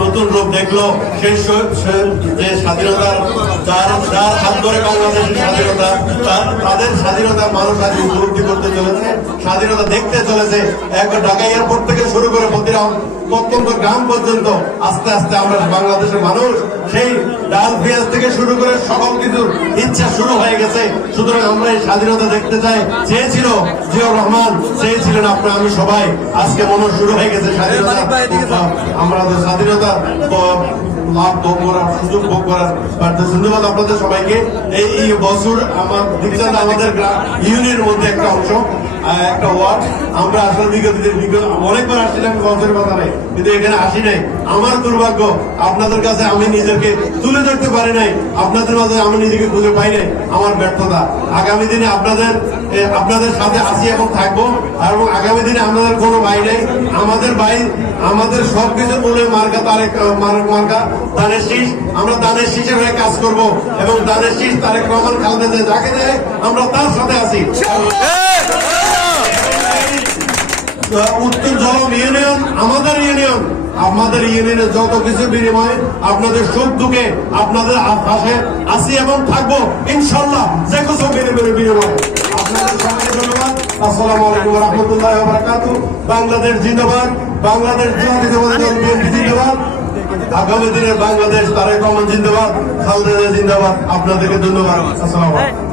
নতুন দেখল স্বাধীনতা তার- তাদের স্বাধীনতা মানুষ উপলব্ধি করতে চলেছে। স্বাধীনতা দেখতে চলেছে। এক ঢাকা এয়ারপোর্ট শুরু প্রত্যন্ত গ্রাম পর্যন্ত আস্তে আস্তে আমরা বাংলাদেশের মানুষ সেই ডাল পেঁয়াজ থেকে শুরু করে সকল কিছুর ইচ্ছা শুরু হয়ে গেছে। সুতরাং আমরা এই স্বাধীনতা দেখতে চাই। চেয়েছিল জিয়াউর রহমান চেয়েছিলেন আপনার আমি সবাই। আজকে মনে শুরু হয়ে গেছে স্বাধীনতা। আমরা তো স্বাধীনতা লাভ ভোগ করার সুযোগ ভোগ করার। ধন্যবাদ আপনাদের সবাইকে। এই বছর আমার দীক্ষান্ত আমাদের ইউনিয়নের মধ্যে একটা অংশ। একটা ওয়ার্ড আমরা আসলে বিগত অনেকবার আসছিলাম গল্পের বাজারে, কিন্তু এখানে আসি নাই। আমার দুর্ভাগ্য, আপনাদের কাছে আমি নিজেকে তুলে ধরতে পারি নাই। আপনাদের মাঝে আমি নিজেকে খুঁজে পাই নাই আমার ব্যর্থতা। আগামী দিনে আপনাদের আপনাদের সাথে আসি এবং থাকব। এবং আগামী দিনে আমাদের কোনো ভাই নেই। আমাদের ভাই, আমাদের সবকিছু মূলে মার্কা তারেক মার্কা দানের শীষ। আমরা দানের শীষের হয়ে কাজ করব এবং দানের শীষ তারেক রহমান খালেদা যাকে দেয়, আমরা তার সাথে আছি। উত্তর জলম ইউনিয়ন আমাদের ইউনিয়ন ইউনিয়নের যত কিছু বিনিময়ে আপনাদের সুখ দুঃখে আপনাদের পাশে আছি এবং থাকব, ইনশাল্লাহ, যে কিছু বিনিময়ে বাংলাদেশ জিন্দাবাদ। বাংলাদেশ আগামী দিনের বাংলাদেশ তারেক রহমান জিন্দাবাদ। খালেদা জিয়া জিন্দাবাদ। আপনাদেরকে ধন্যবাদ। আসসালামু